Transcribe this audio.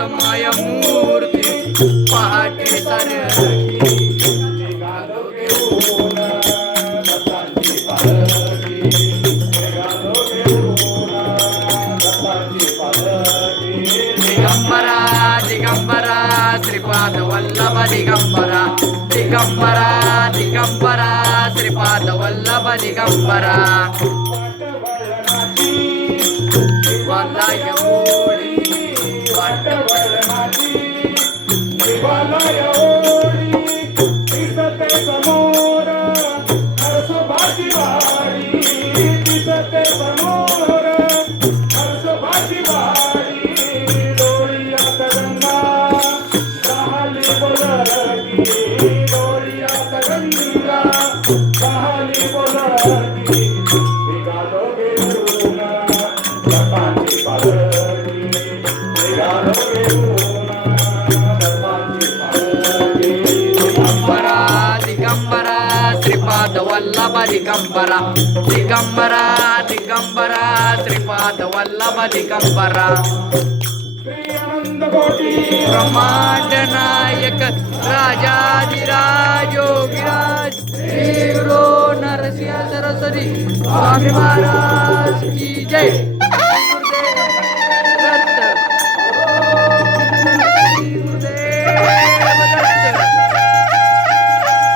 तमाय मूर्ती पहाटे सारखी निघालो घेऊन दत्ताची पालखी निघालो घेऊन दत्ताची पालखी दिगंबरा दिगंबरा श्रीपाद वल्लभ दिगंबरा दिगंबरा दिगंबरा श्रीपाद वल्लभ दिगंबरा वालाय ओळी वाटवळणाची वालाय ओळी दिसते समोर हरसोबाची वाडी दिसते समोर हरसोबाची वाडी डोळ्यात गंगा राहली बोलकी डोळ्यात गंगा राहली बोलकी निघालो घेऊन दत्ताची पालखी निघालो घेऊन दत्ताची पालखी दिगंबरा दिगंबरा श्रीपाद वल्लभ दिगंबरा दिगंबरा दिगंबरा श्रीपाद वल्लभ दिगंबरा ब्रह्मांड नायक राजाधिराज योगीराज श्री गुरु नरसिंह सरस्वती स्वामी महाराज की जय।